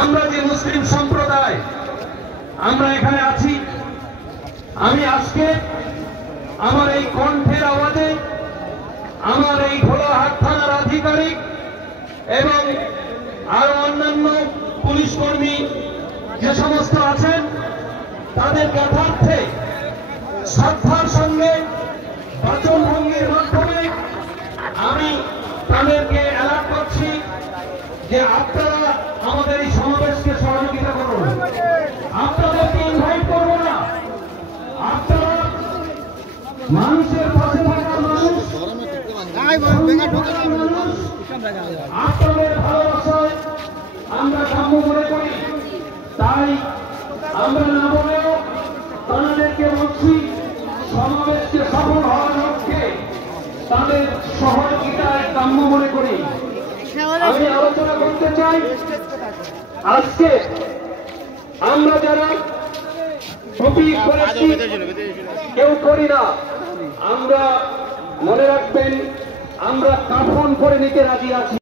আমরা যে মুসলিম সম্প্রদায় আমরা এখানে আছি, আমি আজকে আমার এই কণ্ঠের আওয়াজে আমার এই ভোলাহাট থানার আধিকারিক এবং আরো অন্যান্য পুলিশ কর্মী যে সমস্ত আছেন তাদের যথার্থে শ্রদ্ধার সঙ্গে বাচনভঙ্গির মাধ্যমে আমি তাদেরকে অ্যালার্ট করছি যে আপনারা আমাদের এই সমাবেশকে সহযোগিতা করুন। আপনাদেরকে ইনভাইট করবো না, আপনারা মানুষের পাশে থাকার মানুষ, আপনাদের ভালোবাসায় আমরা কাম্য মনে করি। তাই আমরা না বলেও তাদেরকে বলছি সমাবেশকে সফল হওয়ার লক্ষ্যে তাদের সহযোগিতায় কাম্য মনে করি। আমি আলোচনা করতে চাই, আজকে আমরা যারা টুপি করেছি কেউ করি না, আমরা মনে রাখবেন আমরা কাফন করে নিতে রাজি আছি।